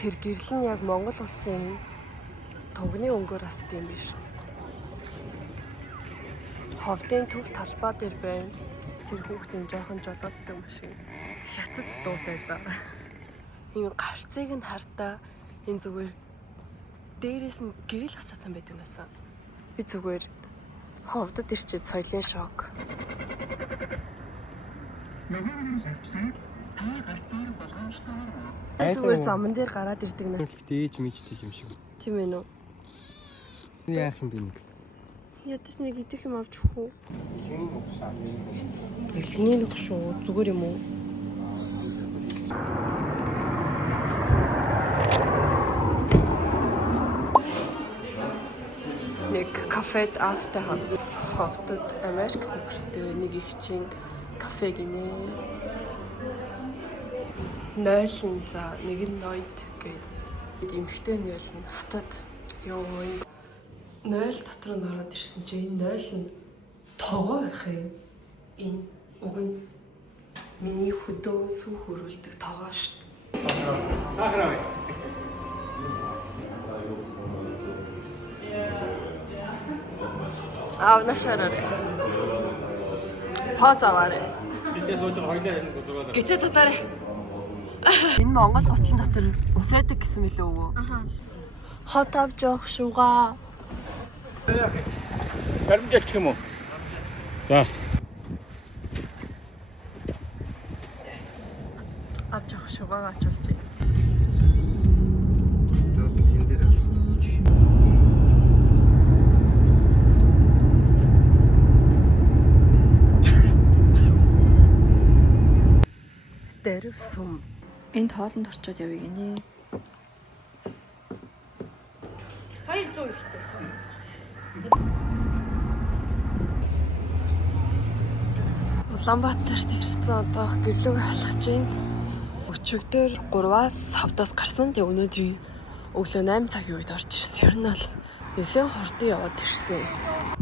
Тэр гэрэл нь яг Монгол улсын тугны өнгөөр асд юм биш. Ховдын төв талбай дээр байна. Тэр хүүхдийн жоохон жолооддаг машин. Хятад дуутай заа. Энэ гарцыг нь хартаа энэ зүгээр дээрээс нь гэрэл хасаацсан байдаг насаа. Би зүгээр ховдод ирчээд соёлын шок. Зүгээр заман дээр гараад ирдэг нэ. Дээж мэддэг юм шиг. Тийм ээ нөө. Яах юм бэ нэг? Ядаж нэг идэх юм авч хөө. Бэлгэний нөх шүү. Зүгээр юм уу? Нэг кафед автаа ховдод Америк нөхөртэй нэг их чин кафе гинэ. Нойлн за нэг нь ноёд гэдэг. Эмхтэй нойлн хатад ёо. Нойл дотор нь ороод ирсэн чинь энэ нойл нь тогоо байх юм. Энэ уг нь миний хөдөө сүү хөрүүлдэг тогоо шүү дээ. Сахараа. Авнашаараа. Хоцаваарэ. Бидээ сууж хоёлаа хэлэх гэдэг. Гэцээ татаарэ. Энэ Монгол готын дотор ус байдаг гэсэн мөлөө өвөө. Аха. Хот авч явах шугаа. Баримжаач юм уу? За. Авч явах шугаа ачуулчих. Дэрвсум. Энд хоолнд орчоод явъя гинэ. 200 ихтэй. Улаанбаатарт ирсэн одоо гэрлүүг халах чинь өчигдөр 3-аас хавдаас гарсан. Тэг өнөөдрийн өглөө 8 цагийн үед орж ирсэн. Ер нь бол нэлээд хурдан яваад ирсэн.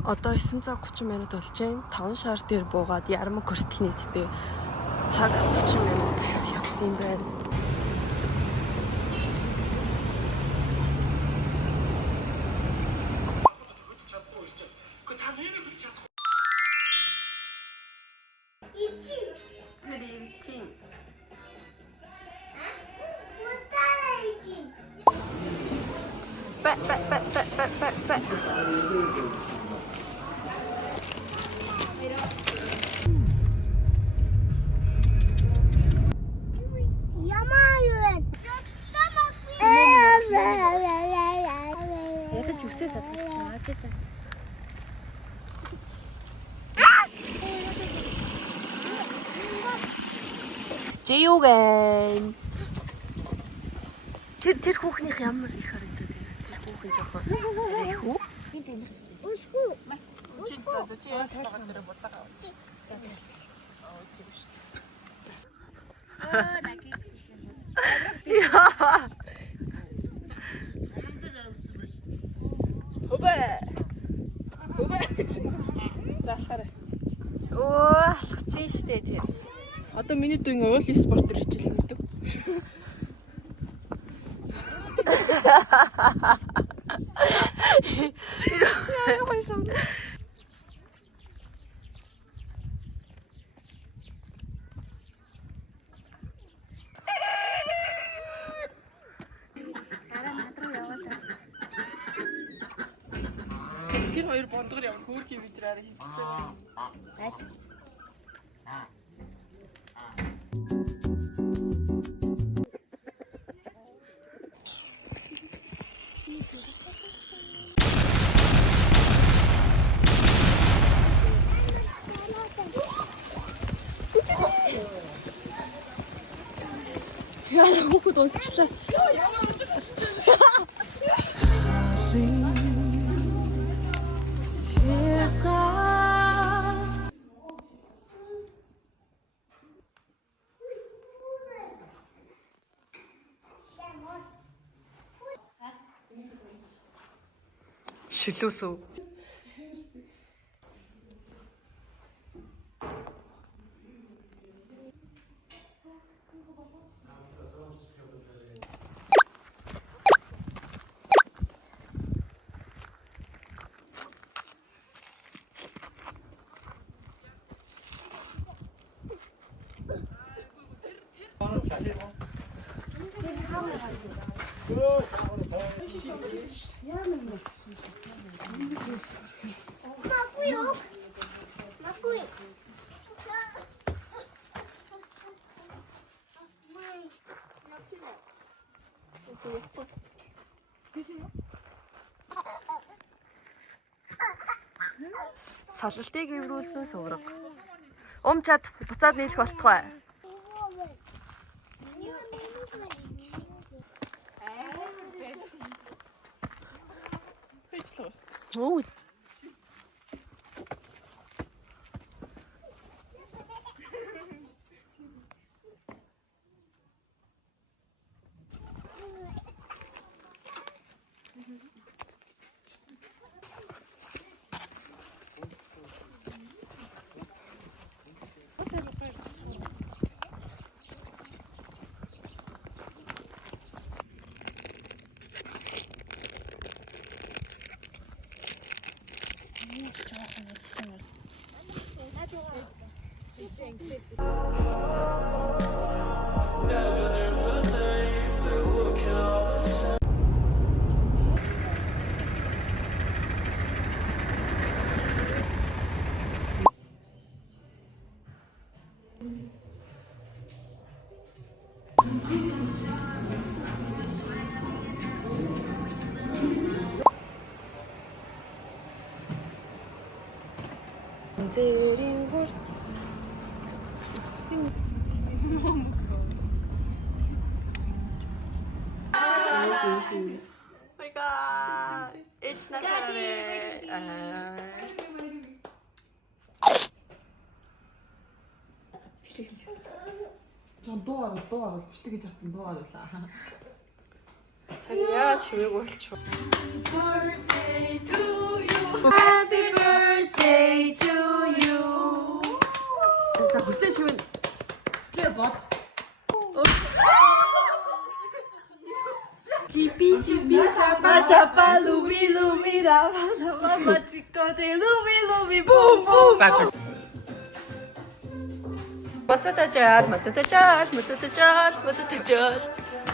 Одоо 9 цаг 30 минут болж байна. 5 шар дээр буугаад Ярмаг хүртэл нийтдээ цаг 30 минут явсан юм байна. Ядаж үсээ задчихсан аажаа. Жиугэн. Тэр хүүхнийх ямар их харагдаад байна. Тэр хүүхэн жоохон их үү? Усгүй. Усгүй. Чи яа тагаа дээр бодгаа. Аа тийм шүү дээ. Аа нагийц бичсэн. Яа. Хөөе. Заашаарай. Оо, алхацсан шүү дээ тийм. Одоо миний дүүн уул спортер хичээлсэн гэдэг. Яа хайшаа. Тэр хоёр бондгор ямар хөөрхий бидрээр хөвтөж байгаа. Аль. Яа, хүүхэд унтчлаа. Шилүүсүү. Салалтыг эврүүлсэн сувраг. Чад буцаад нийлэх болтугай. Оо. Зэрийн хүрт. My God, it's not Saturday. 전 дуу бичдэг гэж хатан дуу оруулаа. 자기야 지우고 해줘. Happy birthday to you. 자, 보세시면 Слээ бод. 지피 마차파 루비루비라 마마 치코데 루비루비 붐붐. 자, 맞췄다.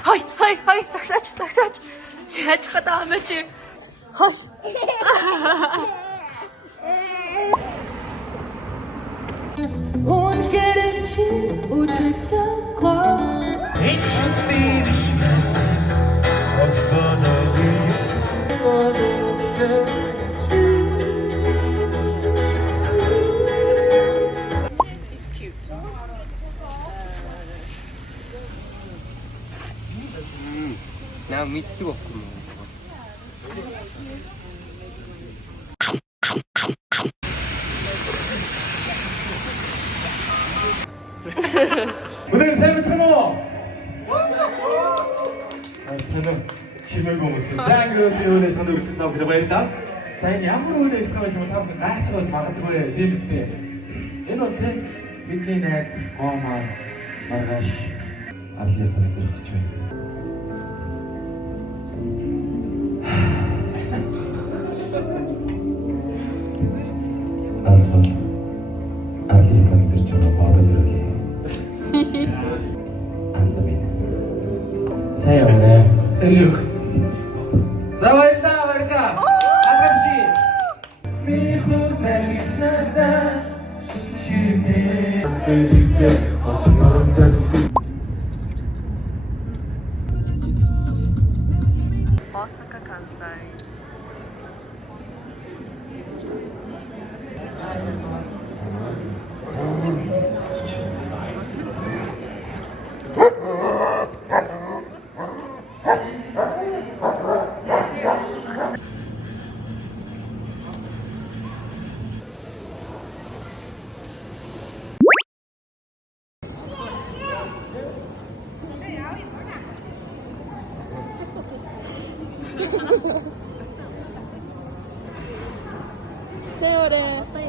하이, 싹사치. 지하철 하면 지. 하이. 온게르치 우측선과 나 밑도 없고. 오늘 삶의 찬호! 저는 힘을 보면서 짱그 때문에 저는 웃는다고 그려버렸다. 자, 이제 아무로 오늘 시간을 좀 사람들 가르쳐서 말하는 거예요. 재밌을 때. 이렇게 미키넷 고마 말하시. 알리에 보내드렸죠. асфальт арлийг баригдаж байгаа бодож ирлээ. Андамин. Сайн яваарэ. Эрх. За баярлалаа. Агаши. Ми хурмэлсэдэ шимээ. Тэрийгэ асууран зэгтэй. Osaka Kansai. 세월에